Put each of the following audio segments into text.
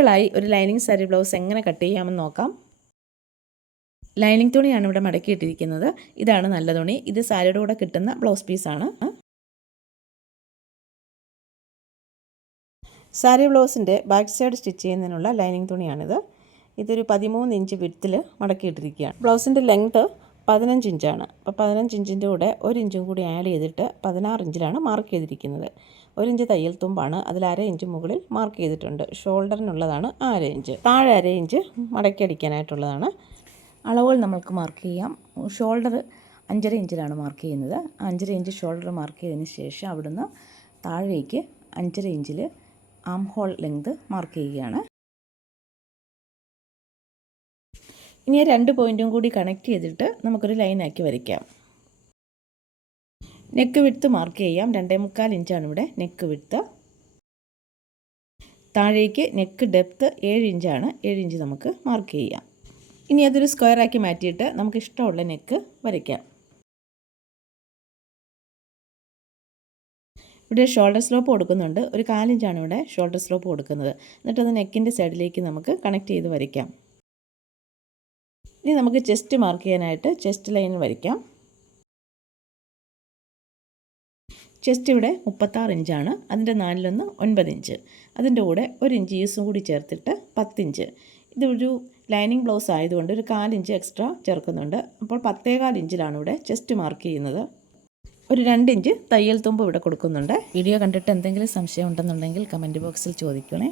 സിമ്പിളായി ഒരു lining sari blouse എങ്ങനെ കട്ട് ചെയ്യാമെന്ന് നോക്കാം. ലൈനിങ് തുണിയാണ് ഇവിടെ മടക്കിയിട്ടിരിക്കുന്നത്. ഇതാണ് നല്ല തുണി. ഇത് സാരിയുടെ കൂടെ കിട്ടുന്ന ബ്ലൗസ് പീസാണ്. സാരി ബ്ലൗസിൻ്റെ ബാക്ക് സൈഡ് സ്റ്റിച്ച് ചെയ്യുന്നതിനുള്ള ലൈനിങ് തുണിയാണിത്. ഇതൊരു 13 ഇഞ്ച് വിഡ്ത്തിൽ മടക്കിയിട്ടിരിക്കുകയാണ്. ബ്ലൗസിൻ്റെ ലെങ്ത്ത് 15 ഇഞ്ചാണ്. അപ്പോൾ 15 ഇഞ്ചിൻ്റെ കൂടെ 1 ഇഞ്ചും കൂടി ആഡ് ചെയ്തിട്ട് 16 ഇഞ്ചിലാണ് മാർക്ക് ചെയ്തിരിക്കുന്നത്. 1 ഇഞ്ച് തയ്യൽ തുമ്പാണ്, അതിൽ അര ഇഞ്ച് മുകളിൽ മാർക്ക് ചെയ്തിട്ടുണ്ട്. ഷോൾഡറിനുള്ളതാണ് 1/2 ഇഞ്ച്, താഴെ 1/2 ഇഞ്ച് മടക്കി അടിക്കാനായിട്ടുള്ളതാണ്. അളവുകൾ നമ്മൾക്ക് മാർക്ക് ചെയ്യാം. ഷോൾഡർ 5.5 ഇഞ്ചിലാണ് മാർക്ക് ചെയ്യുന്നത്. 5.5 ഇഞ്ച് ഷോൾഡർ മാർക്ക് ചെയ്തതിന് ശേഷം അവിടുന്ന് താഴേക്ക് 5.5 ഇഞ്ചിൽ ആം ഹോൾ ലെങ്ത് മാർക്ക് ചെയ്യുകയാണ്. ഇനി 2 പോയിൻറ്റും കൂടി കണക്ട് ചെയ്തിട്ട് നമുക്കൊരു ലൈനാക്കി വരയ്ക്കാം. നെക്ക് വിഡ്ത്ത് മാർക്ക് ചെയ്യാം. 2.25 ഇഞ്ചാണ് ഇവിടെ നെക്ക് വിഡ്ത്ത്. താഴേക്ക് നെക്ക് ഡെപ്ത്ത് 7 ഇഞ്ചാണ്. 7 ഇഞ്ച് നമുക്ക് മാർക്ക് ചെയ്യാം. ഇനി അതൊരു സ്ക്വയറാക്കി മാറ്റിയിട്ട് നമുക്ക് ഇഷ്ടമുള്ള നെക്ക് വരയ്ക്കാം. ഇവിടെ ഷോൾഡർ സ്ലോപ്പ് കൊടുക്കുന്നുണ്ട്. ഒരു 4 ഇഞ്ചാണ് ഇവിടെ ഷോൾഡർ സ്ലോപ്പ് കൊടുക്കുന്നത്. എന്നിട്ടത് നെക്കിൻ്റെ സൈഡിലേക്ക് നമുക്ക് കണക്ട് ചെയ്ത് വരയ്ക്കാം. ഇനി നമുക്ക് ചെസ്റ്റ് മാർക്ക് ചെയ്യാനായിട്ട് ചെസ്റ്റ് ലൈൻ വരയ്ക്കാം. ചെസ്റ്റ് ഇവിടെ 36 ഇഞ്ചാണ്. അതിൻ്റെ 4/1 9 ഇഞ്ച്. അതിൻ്റെ കൂടെ 1 ഇഞ്ച് ഈസും കൂടി ചേർത്തിട്ട് 10 ഇഞ്ച്. ഇതൊരു ലൈനിങ് ബ്ലൗസ് ആയതുകൊണ്ട് ഒരു 4 ഇഞ്ച് എക്സ്ട്രാ ചേർക്കുന്നുണ്ട്. അപ്പോൾ 10.25 ഇഞ്ചിലാണ് ഇവിടെ ചെസ്റ്റ് മാർക്ക് ചെയ്യുന്നത്. ഒരു 2 ഇഞ്ച് തയ്യൽ തുമ്പ് ഇവിടെ കൊടുക്കുന്നുണ്ട്. വീഡിയോ കണ്ടിട്ട് എന്തെങ്കിലും സംശയം ഉണ്ടെന്നുണ്ടെങ്കിൽ കമൻറ്റ് ബോക്സിൽ ചോദിക്കണേ.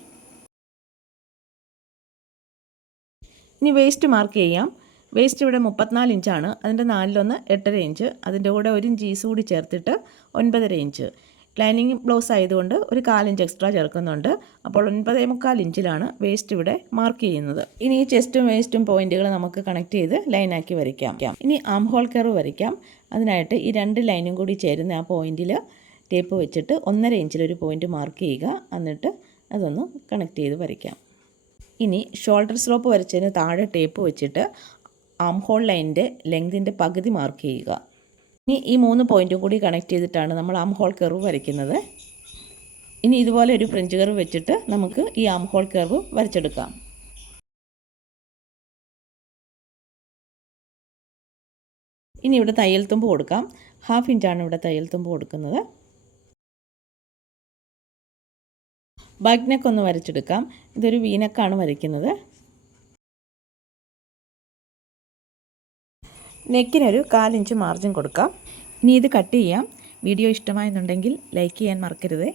ഇനി വേസ്റ്റ് മാർക്ക് ചെയ്യാം. വേസ്റ്റ് ഇവിടെ 34 ഇഞ്ചാണ്. അതിൻ്റെ 4/1 8.5 ഇഞ്ച്. അതിൻ്റെ കൂടെ 1 ഇഞ്ച് ഈസ് കൂടി ചേർത്തിട്ട് 9.5 ഇഞ്ച്. ലൈനിങ് ബ്ലൗസ് ആയതുകൊണ്ട് ഒരു 4 ഇഞ്ച് എക്സ്ട്രാ ചേർക്കുന്നുണ്ട്. അപ്പോൾ 9.25 ഇഞ്ചിലാണ് വേസ്റ്റ് ഇവിടെ മാർക്ക് ചെയ്യുന്നത്. ഇനി ഈ ചെസ്റ്റും വേസ്റ്റും പോയിന്റുകൾ നമുക്ക് കണക്ട് ചെയ്ത് ലൈനാക്കി വരയ്ക്കാം. ഇനി ആം ഹോൾ കർവ് വരയ്ക്കാം. അതിനായിട്ട് ഈ 2 ലൈനും കൂടി ചേരുന്ന ആ പോയിന്റിൽ ടേപ്പ് വെച്ചിട്ട് 1.5 ഇഞ്ചിലൊരു പോയിന്റ് മാർക്ക് ചെയ്യുക. എന്നിട്ട് അതൊന്ന് കണക്ട് ചെയ്ത് വരയ്ക്കാം. ഇനി ഷോൾഡർ സ്ലോപ്പ് വരച്ചതിന് താഴെ ടേപ്പ് വെച്ചിട്ട് ആം ഹോൾ ലൈനിൻ്റെ ലെങ്തിൻ്റെ പകുതി മാർക്ക് ചെയ്യുക. ഇനി ഈ 3 പോയിൻറ്റും കൂടി കണക്ട് ചെയ്തിട്ടാണ് നമ്മൾ ആം ഹോൾ കർവ് വരയ്ക്കുന്നത്. ഇനി ഇതുപോലെ ഒരു ഫ്രഞ്ച് കർവ് വെച്ചിട്ട് നമുക്ക് ഈ ആം ഹോൾ കർവ് വരച്ചെടുക്കാം. ഇനി ഇവിടെ തയ്യൽ തുമ്പ് കൊടുക്കാം. 1/2 ഇഞ്ചാണ് ഇവിടെ തയ്യൽ തുമ്പ് കൊടുക്കുന്നത്. ബാക്ക് നെക്ക് ഒന്ന് വരച്ചെടുക്കാം. ഇതൊരു വീനക്കാണ് വരയ്ക്കുന്നത്. നെക്കിനൊരു 1/4 ഇഞ്ച് മാർജിൻ കൊടുക്കാം. ഇനി ഇത് കട്ട് ചെയ്യാം. വീഡിയോ ഇഷ്ടമായെന്നുണ്ടെങ്കിൽ ലൈക്ക് ചെയ്യാൻ മറക്കരുത്.